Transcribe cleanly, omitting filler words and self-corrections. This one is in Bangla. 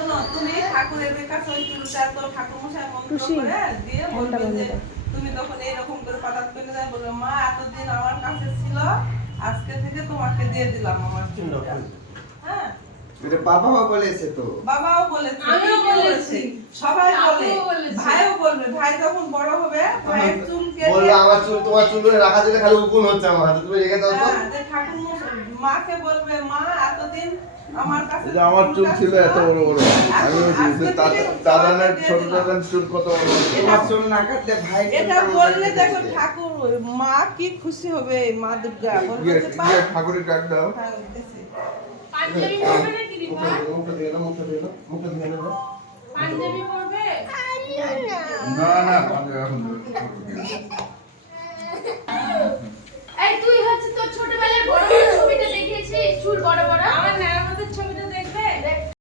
শোনো তুমি ঠাকুরের কাছে ওই চুলটা তো ঠাকুর মশাই মন্ত্র করে দিয়ে বলবে যে তুমি তখন এরকম করে পাতাত করে যায় বলবে মা এতদিন আমার কাছে ছিল আজকে থেকে তোমাকে দিয়ে দিলাম আমার চুলটা। হ্যাঁ এটা বাবাও বলেছে তো। বাবাও বলেছে, আমিও বলেছি, সবাই বলে, বলেছে, ভাইও বলবে, ভাই যখন বড় হবে ভাইয়ের চুল কেটে বললো আমার চুল তোমার চুল ধরে রাখা দিলে খালি উকুন হচ্ছে আমার হাতে, তুমি রেখে দাও তো। হ্যাঁ যে ঠাকুর মশাই মাকে বলবে মা এতদিন আমার কাছে এই যে আমার চুল ছিল এত বড় বড়, আমি দাদানের ছোট দাদার চুল কত বড় বড়। তোমার চুল না কাটলে ভাই এটা বললে দেখো ঠাকুর মা কি খুশি হবে, মা দুর্গা বলবে যে পা ঠাকুরের ডাক দাও। হ্যাঁ দেখছি পাঞ্জাবি পরবে নাকি রিমা? মুখটা দিয়ে দাও, মুখটা দিয়ে দাও, মুখটা দিয়ে দাও। পাঞ্জাবি পরবে? না না এখন